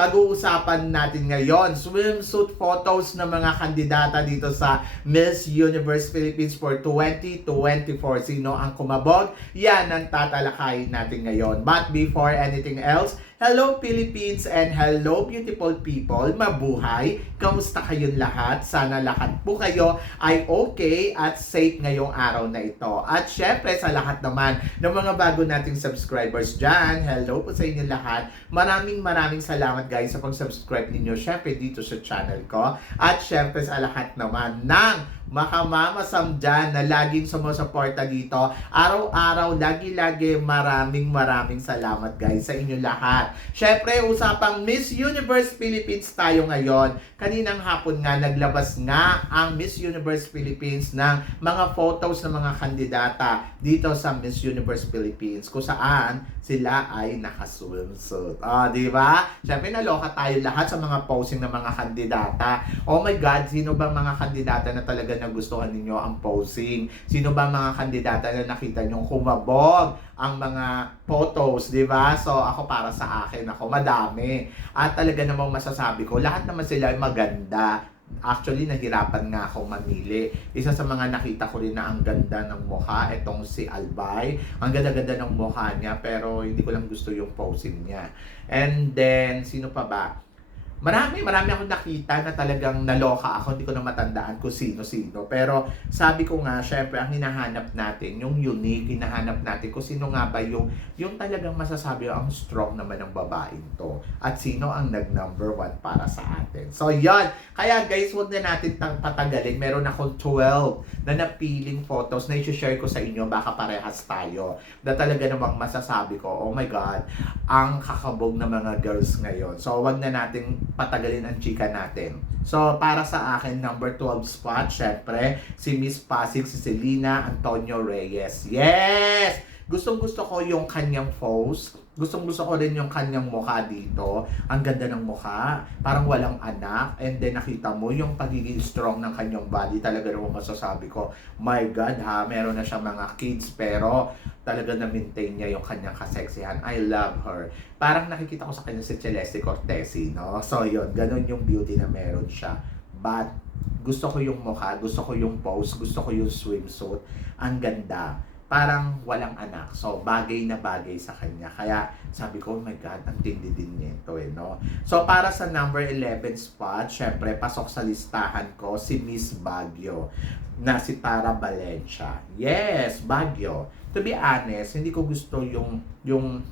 Pag-uusapan natin ngayon, swimsuit photos ng mga kandidata dito sa Miss Universe Philippines for 2024. Sino ang kumabog? Yan ang tatalakayin natin ngayon. But before anything else, Hello Philippines and hello beautiful people! Mabuhay! Kamusta kayong lahat? Sana lahat po kayo ay okay at safe ngayong araw na ito. At syempre sa lahat naman ng mga bago nating subscribers dyan, hello po sa inyo lahat. Maraming maraming salamat guys sa pag-subscribe ninyo syempre dito sa channel ko. At syempre sa lahat naman ng makamamasam dyan na laging sumusuporta dito. Araw-araw, lagi-lagi maraming maraming salamat guys sa inyo lahat. Syempre, usapang Miss Universe Philippines tayo ngayon. Kaninang hapon nga, naglabas nga ang Miss Universe Philippines ng mga photos ng mga kandidata dito sa Miss Universe Philippines kung saan sila ay naka-swimsuit. Ah, di ba? Syempre, naloka tayo lahat sa mga posing ng mga kandidata. Oh my God, sino ba mga kandidata na talaga nagustuhan ninyo ang posing? Sino ba mga kandidata na nakita nyo kumabog ang mga photos, di ba? So, ako para sa akin, ako madami. At talaga namang masasabi ko, lahat naman sila ay maganda. Actually, nahirapan nga akong mamili. Isa sa mga nakita ko rin na ang ganda ng mukha, itong si Albay. Ang ganda-ganda ng mukha niya, pero hindi ko lang gusto yung posing niya. And then, sino pa ba? Marami, marami akong nakita na talagang naloka ako. Hindi ko na matandaan kung sino-sino. Pero sabi ko nga, syempre, ang hinahanap natin, yung unique, hinahanap natin kung sino nga ba yung, yung talagang masasabi ang strong naman ng babaeng to. At sino ang nag-number one para sa atin. So, yon Kaya guys, huwag na natin tang patagalin. Meron akong 12 na napiling photos na i-share ko sa inyo. Baka parehas tayo. Na talaga namang masasabi ko, oh my God, ang kakabog ng mga girls ngayon. So, wag na natin patagalin ang chika natin. So, para sa akin, number 12 spot, syempre, si Miss Pasig, si Selena Antonio Reyes. Yes! Gustong gusto ko yung kanyang pose. Gustong gusto ko rin yung kanyang mukha dito. Ang ganda ng mukha. Parang walang anak. And then nakita mo yung pagiging strong ng kanyang body. Talaga naman masasabi ko, my God ha, meron na siya mga kids pero talaga na-maintain niya yung kanyang kaseksihan. I love her. Parang nakikita ko sa kanya si Celeste Cortesi, no? So yun, ganun yung beauty na meron siya. But gusto ko yung mukha, gusto ko yung pose, gusto ko yung swimsuit. Ang ganda parang walang anak. So, bagay na bagay sa kanya. Kaya, sabi ko, oh my God, ang tindi din niya ito eh, no? So, para sa number 11 spot, syempre, pasok sa listahan ko si Miss Baguio na si Tara Valencia. Yes, Baguio. To be honest, hindi ko gusto yung yung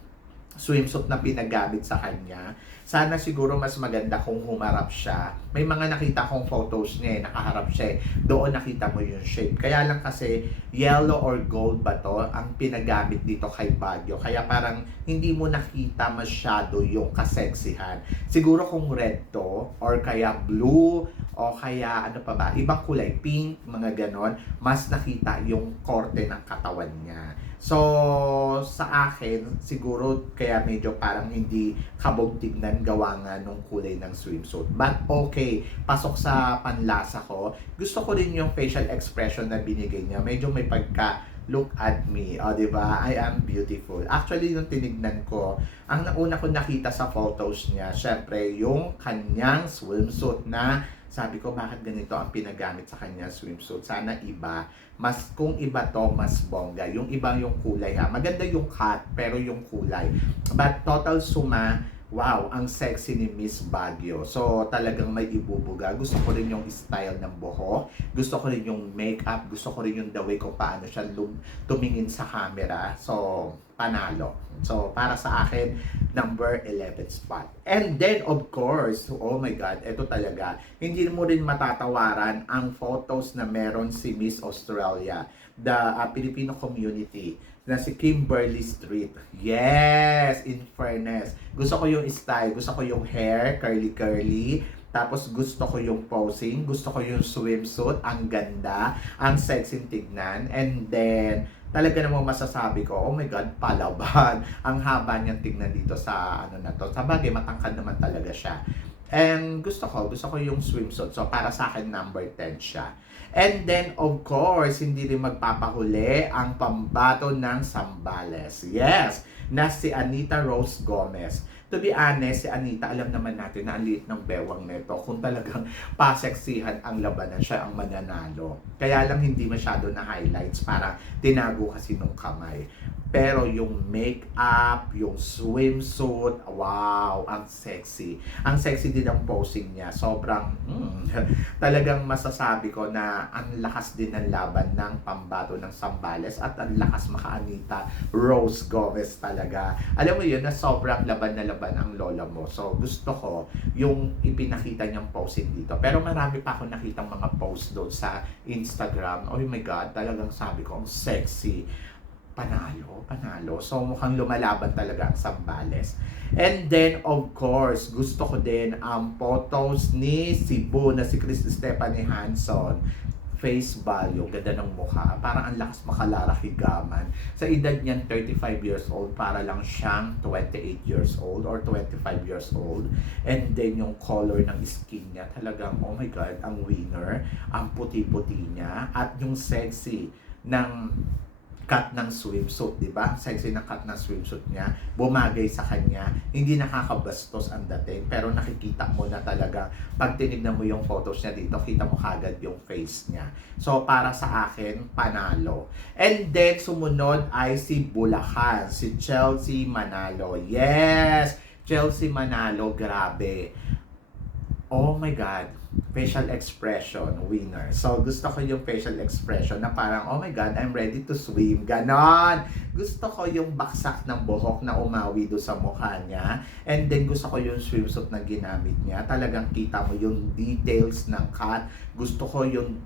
swimsuit na pinagamit sa kanya. Sana siguro mas maganda kung humarap siya. May mga nakita kong photos niya eh, nakaharap siya eh. Doon nakita mo yung shape. Kaya lang kasi yellow or gold ba to ang pinagamit dito kay Baguio. Kaya parang hindi mo nakita masyado yung kaseksihan. Siguro kung red to or kaya blue o kaya ano pa ba, ibang kulay, pink, mga ganon, mas nakita yung korte ng katawan niya. So, sa akin, siguro kaya medyo parang hindi kabog tignan gawa nga nung kulay ng swimsuit. But okay, pasok sa panlasa ko. Gusto ko din yung facial expression na binigay niya. Medyo may pagka look at me. O, di ba? I am beautiful. Actually, yung tinignan ko, ang nauna ko nakita sa photos niya, syempre, yung kanyang swimsuit na sabi ko, bakit ganito ang pinagamit sa kanya swimsuit? Sana iba. Mas, kung iba to, mas bongga. Yung iba yung kulay ha. Maganda yung cut, pero yung kulay. But total suma, wow, ang sexy ni Miss Baguio. So, talagang may ibubuga. Gusto ko rin yung style ng buhok. Gusto ko rin yung makeup. Gusto ko rin yung the way kung paano siya tumingin sa camera. So, panalo. So, para sa akin, number 11 spot. And then, of course, oh my God, ito talaga, hindi mo rin matatawaran ang photos na meron si Miss Australia, the uh, Filipino community, na si Kimberly Street. Yes, in fairness. Gusto ko yung style, gusto ko yung hair, curly-curly, tapos gusto ko yung posing, gusto ko yung swimsuit, ang ganda, ang sexy tignan, and then talaga namang masasabi ko, oh my God, palaban. Ang haba niyang tignan dito sa ano na to. Sa bagay, matangkad naman talaga siya. And gusto ko, gusto ko yung swimsuit. So, para sa akin, number 10 siya. And then, of course, hindi rin magpapahuli ang pambato ng Sambales. Yes, na si Anita Rose Gomez. To be honest, si Anita, alam naman natin na ang liit ng bewang nito. Kung talagang paseksihan ang labanan, siya ang mananalo. Kaya lang hindi masyado na highlights para tinago kasi nung kamay. Pero yung makeup, yung swimsuit, wow, ang sexy. Ang sexy din ang posing niya. Sobrang, mm, talagang masasabi ko na ang lakas din ng laban ng pambato ng Sambales at ang lakas makaanita Rose Gomez talaga. Alam mo yun, na sobrang laban na laban ang lola mo. So, gusto ko yung ipinakita niyang posing dito. Pero marami pa ako nakitang mga post doon sa Instagram. Oh my God, talagang sabi ko, ang sexy panalo, panalo. So mukhang lumalaban talaga ang Sambales. And then, of course, gusto ko din ang photos ni Cebu na si Chris Stephanie Hanson. Face value, ganda ng mukha. Parang ang lakas makalara higaman. Sa edad niyan, 35 years old, para lang siyang 28 years old or 25 years old. And then, yung color ng skin niya, talagang, oh my God, ang winner. Ang puti-puti niya. At yung sexy ng cut ng swimsuit, di ba? Sexy ng cut ng swimsuit niya, bumagay sa kanya, hindi nakakabastos ang dating, pero nakikita mo na talaga, pag tinignan mo yung photos niya dito, kita mo kagad yung face niya. So, para sa akin, panalo. And then, sumunod ay si Bulacan, si Chelsea Manalo. Yes! Chelsea Manalo, grabe. Oh my God, facial expression, winner. So, gusto ko yung facial expression na parang, oh my God, I'm ready to swim. Ganon! Gusto ko yung baksak ng buhok na umawi do sa mukha niya. And then, gusto ko yung swimsuit na ginamit niya. Talagang kita mo yung details ng cut. Gusto ko yung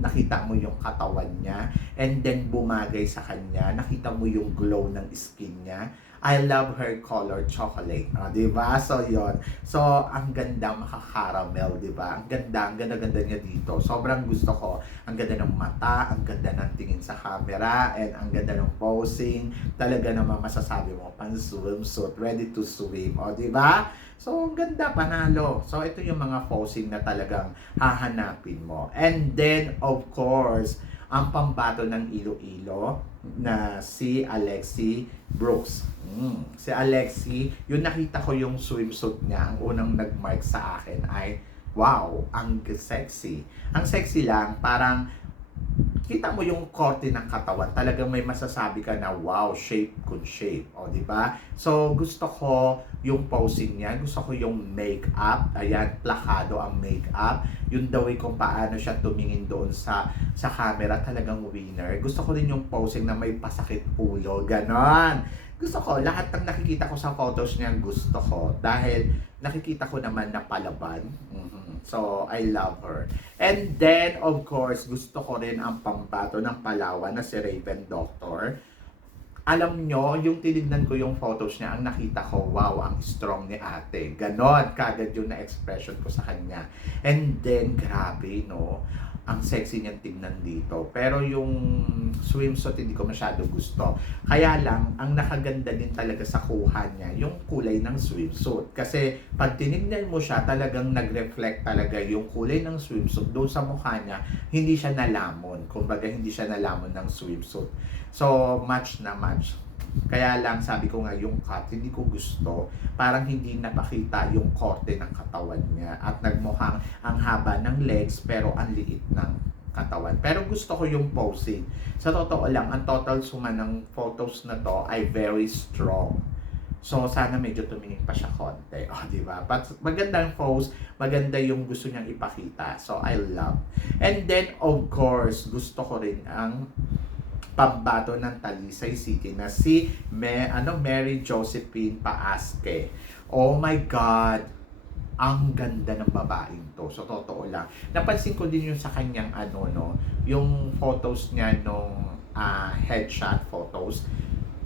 nakita mo yung katawan niya and then bumagay sa kanya nakita mo yung glow ng skin niya I love her color chocolate. Ah, 'di ba? So 'yon. So ang ganda makakaramel, 'di ba? Ang ganda, ang ganda-ganda niya dito. Sobrang gusto ko. Ang ganda ng mata, ang ganda ng tingin sa camera, and ang ganda ng posing. Talaga naman masasabi mo, pan swimsuit, ready to swim. O, 'di ba? So, ganda, panalo. So, ito yung mga posing na talagang hahanapin mo. And then, of course, ang pambato ng Iloilo na si Alexi Brooks. Mm. Si Alexi, yung nakita ko yung swimsuit niya, ang unang nag-mark sa akin ay, wow, ang sexy. Ang sexy lang, parang kita mo yung korte ng katawan, talagang may masasabi ka na wow, shape kun shape, o di ba? So gusto ko yung posing niya, gusto ko yung makeup, ayan, plakado ang makeup, yung the way kung paano siya tumingin doon sa sa camera, talagang winner. Gusto ko din yung posing na may pasakit ulo, ganon. Gusto ko, lahat ng nakikita ko sa photos niya, gusto ko. Dahil nakikita ko naman na palaban. Mhm. So, I love her. And then, of course, gusto ko rin ang pambato ng Palawan na si Raven Doctor. Alam nyo, yung tinignan ko yung photos niya, ang nakita ko, wow, ang strong ni ate. Ganon, kagad yung na-expression ko sa kanya. And then, grabe, no? Ang sexy niyang tignan dito. Pero yung swimsuit hindi ko masyado gusto. Kaya lang, ang nakaganda din talaga sa kuha niya, yung kulay ng swimsuit. Kasi pag tinignan mo siya, talagang nag-reflect talaga yung kulay ng swimsuit doon sa mukha niya. Hindi siya nalamon. Kumbaga, hindi siya nalamon ng swimsuit. So, match na match. Kaya lang sabi ko nga yung cut, hindi ko gusto. Parang hindi napakita yung korte ng katawan niya. At nagmukhang ang haba ng legs pero ang liit ng katawan. Pero gusto ko yung posing. Sa totoo lang, ang total suma ng photos na to ay very strong. So, sana medyo tumingin pa siya konti. O, oh, di ba? But magandang pose, maganda yung gusto niyang ipakita. So, I love. And then, of course, gusto ko rin ang pambato ng Talisay City na si Me, ano, Mary Josephine Paaske. Oh my God! Ang ganda ng babaeng to. So, totoo lang. Napansin ko din yung sa kanyang ano, no, yung photos niya nung uh, headshot photos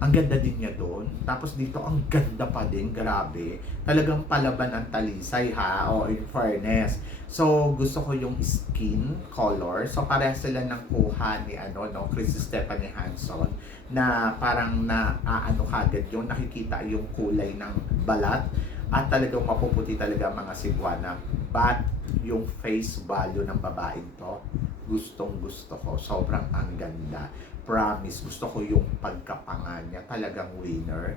ang ganda din niya doon. Tapos dito, ang ganda pa din, grabe. Talagang palaban ang talisay ha, o in fairness. So, gusto ko yung skin color. So, pareha sila ng kuha ni ano, no, Chris Stephanie Hanson na parang na uh, ano kagad yung nakikita yung kulay ng balat at talagang mapuputi talaga mga Cebuana. But yung face value ng babaeng to, gustong gusto ko. Sobrang ang ganda. Promise, gusto ko yung pagkapanga niya. Talagang winner.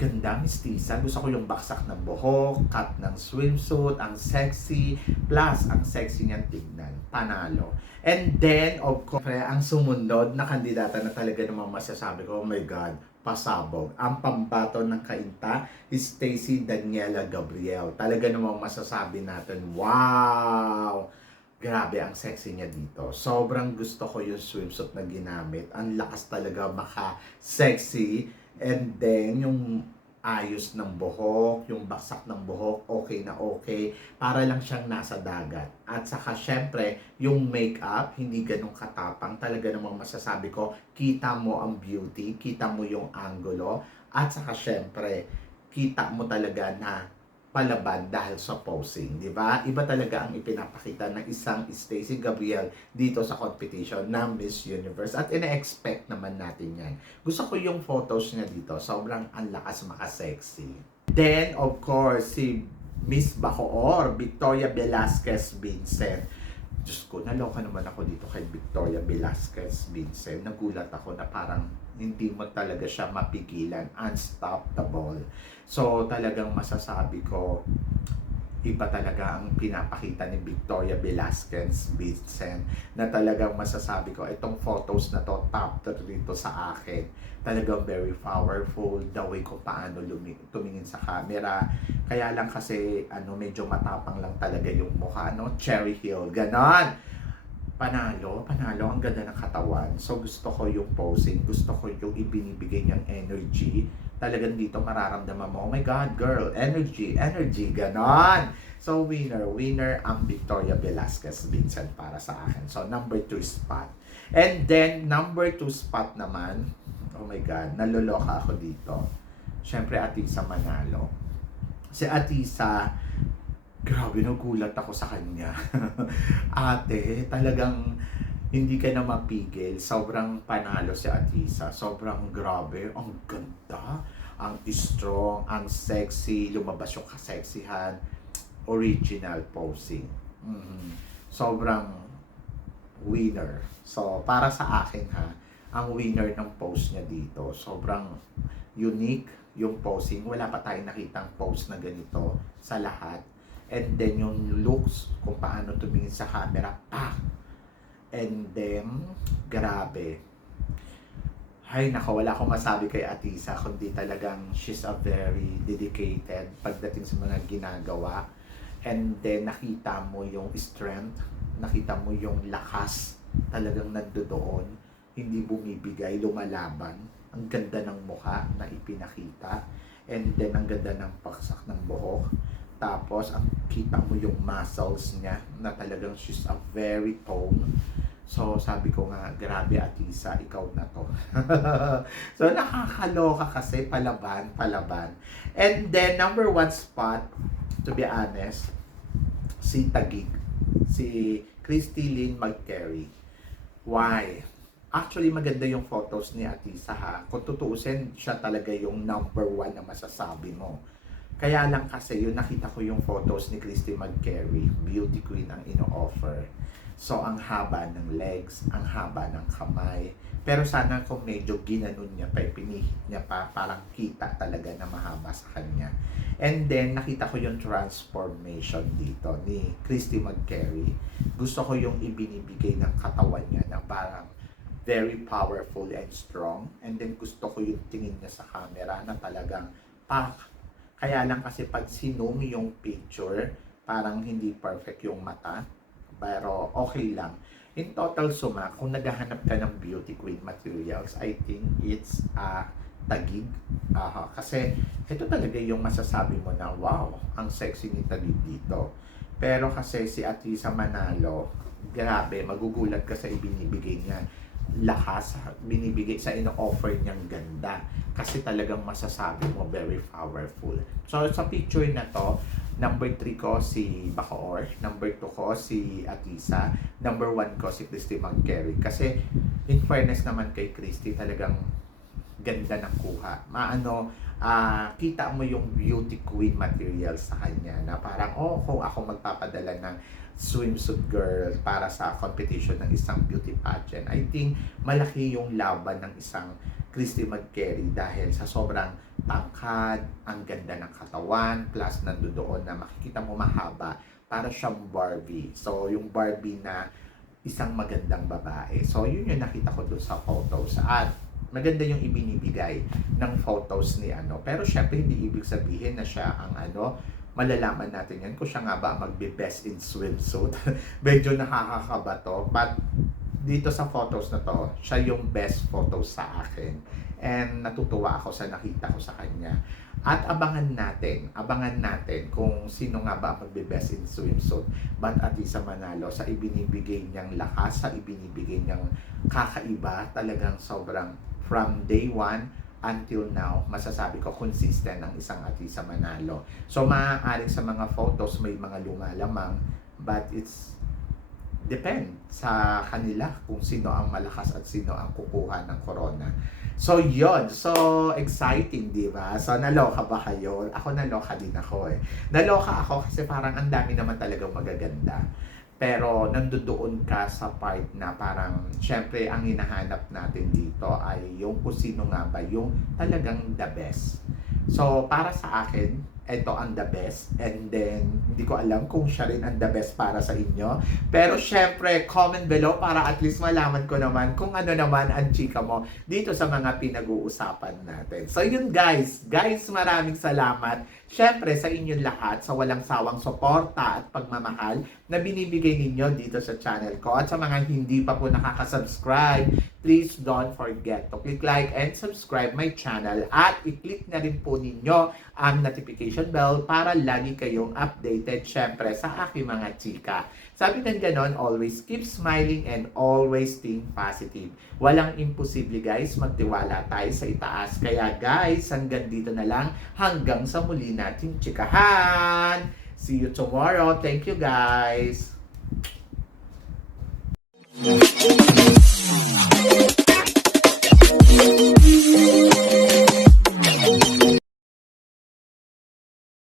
Ganda, mistisa. Gusto ko yung baksak ng buhok, cut ng swimsuit, ang sexy, plus ang sexy niyang tignan. Panalo. And then, of course, ang sumunod na kandidata na talaga namang masasabi ko, oh my God, pasabog. Ang pambato ng kainta is Stacy Daniela Gabriel. Talaga namang masasabi natin, wow! Grabe, ang sexy niya dito. Sobrang gusto ko yung swimsuit na ginamit. Ang lakas talaga maka-sexy. And then, yung ayos ng buhok, yung baksak ng buhok, okay na okay. Para lang siyang nasa dagat. At saka, syempre, yung makeup, hindi ganun katapang. Talaga namang masasabi ko, kita mo ang beauty, kita mo yung angulo. At saka, syempre, kita mo talaga na palaban dahil sa posing, di ba? Iba talaga ang ipinapakita ng isang Stacey Gabriel dito sa competition ng Miss Universe at ina-expect naman natin yan. Gusto ko yung photos niya dito, sobrang ang lakas maka-sexy. Then, of course, si Miss Bacoor, Victoria Velasquez Vincent. Diyos ko, naloka naman ako dito kay Victoria Velasquez Vincent. Nagulat ako na parang hindi mo talaga siya mapigilan. Unstoppable. So, talagang masasabi ko, iba talaga ang pinapakita ni Victoria Velasquez Vincent na talagang masasabi ko, itong photos na to, top 3 dito sa akin. Talagang very powerful, the way kung paano lumi- tumingin sa camera. Kaya lang kasi, ano, medyo matapang lang talaga yung mukha, no? Cherry Hill, ganon! Panalo, panalo, ang ganda ng katawan. So, gusto ko yung posing, gusto ko yung ibinibigay niyang energy. Talagang dito mararamdaman mo, oh my God, girl, energy, energy, ganon! So, winner, winner ang Victoria Velasquez Vincent para sa akin. So, number two spot. And then, number two spot naman, oh my God, naluloka ako dito. Siyempre, Atisa Manalo. Si Atisa, grabe, nagulat ako sa kanya. Ate, talagang hindi ka na mapigil. Sobrang panalo si Atisa. Sobrang grabe. Ang ganda. Ang strong, ang sexy. Lumabas yung kaseksihan. Original posing. Mhm. Sobrang winner. So, para sa akin ha, ang winner ng pose niya dito, sobrang unique yung posing. Wala pa tayong nakitang pose na ganito sa lahat. And then yung looks, kung paano tumingin sa camera, pa! And then, grabe. Ay, nako, wala akong masabi kay Atisa, kundi talagang she's a very dedicated pagdating sa mga ginagawa. And then, nakita mo yung strength, nakita mo yung lakas, talagang nandoon, hindi bumibigay, lumalaban. Ang ganda ng mukha na ipinakita. And then, ang ganda ng paksak ng buhok. Tapos, ang kita mo yung muscles niya na talagang she's a very tone. So, sabi ko nga, grabe Atisa, ikaw na to. so, nakakaloka kasi, palaban, palaban. And then, number one spot, to be honest, si Tagig. Si Christy Lynn McCary. Why? Actually, maganda yung photos ni Atisa ha. Kung tutuusin, siya talaga yung number one na masasabi mo. Kaya lang kasi yung nakita ko yung photos ni Christy McCary, beauty queen ang ino-offer. So, ang haba ng legs, ang haba ng kamay. Pero sana kung medyo ginanon niya pa, pinihit niya pa, parang kita talaga na mahaba sa kanya. And then, nakita ko yung transformation dito ni Christy McCary. Gusto ko yung ibinibigay ng katawan niya na parang very powerful and strong. And then, gusto ko yung tingin niya sa camera na talagang pak. Kaya lang kasi pag sinum yung picture, parang hindi perfect yung mata. Pero okay lang. In total suma, kung naghahanap ka ng beauty queen materials, I think it's a tagig. Aha, kasi ito talaga yung masasabi mo na, wow, ang sexy ni tagig dito. Pero kasi si Atisa Manalo, grabe, magugulat ka sa ibinibigay niya lakas binibigay sa ino-offer niyang ganda kasi talagang masasabi mo very powerful. So sa picture na to, number 3 ko si Bacoor, number 2 ko si Atisa, number 1 ko si Christy McCary. Kasi in fairness naman kay Christy, talagang ganda ng kuha. Maano, ah, kita mo yung beauty queen material sa kanya na parang, oh, kung ako magpapadala ng swimsuit girl para sa competition ng isang beauty pageant, I think malaki yung laban ng isang Christy McCary dahil sa sobrang tangkad, ang ganda ng katawan, plus nandoon na makikita mo mahaba para siyang Barbie. So, yung Barbie na isang magandang babae. So, yun yung nakita ko doon sa photos. At maganda yung ibinibigay ng photos ni ano. Pero syempre, hindi ibig sabihin na siya ang ano, malalaman natin yan kung siya nga ba magbe-best in swimsuit. Medyo nakakakaba to. But dito sa photos na to, siya yung best photos sa akin. And natutuwa ako sa nakita ko sa kanya. At abangan natin, abangan natin kung sino nga ba magbe-best in swimsuit. But at least sa Manalo, sa ibinibigay niyang lakas, sa ibinibigay niyang kakaiba, talagang sobrang from day one until now, masasabi ko consistent ang isang artista Manalo. So maaari sa mga photos may mga lumalamang but it's depend sa kanila kung sino ang malakas at sino ang kukuha ng corona. So yon so exciting, di ba? So naloka ba kayo? Ako naloka din ako eh. Naloka ako kasi parang ang dami naman talagang magaganda. Pero nandoon ka sa part na parang, syempre, ang hinahanap natin dito ay yung kung sino nga ba yung talagang the best. So, para sa akin, ito ang the best. And then, hindi ko alam kung siya rin ang the best para sa inyo. Pero syempre, comment below para at least malaman ko naman kung ano naman ang chika mo dito sa mga pinag-uusapan natin. So yun guys, guys maraming salamat. Syempre sa inyong lahat sa walang sawang suporta at pagmamahal na binibigay ninyo dito sa channel ko. At sa mga hindi pa po nakaka-subscribe, please don't forget to click like and subscribe my channel at i-click na rin po ninyo ang notification notification bell para lagi kayong updated syempre sa aking mga chika. Sabi ng ganon, always keep smiling and always think positive. Walang imposible guys, magtiwala tayo sa itaas. Kaya guys, hanggang dito na lang, hanggang sa muli natin chikahan. See you tomorrow. Thank you guys.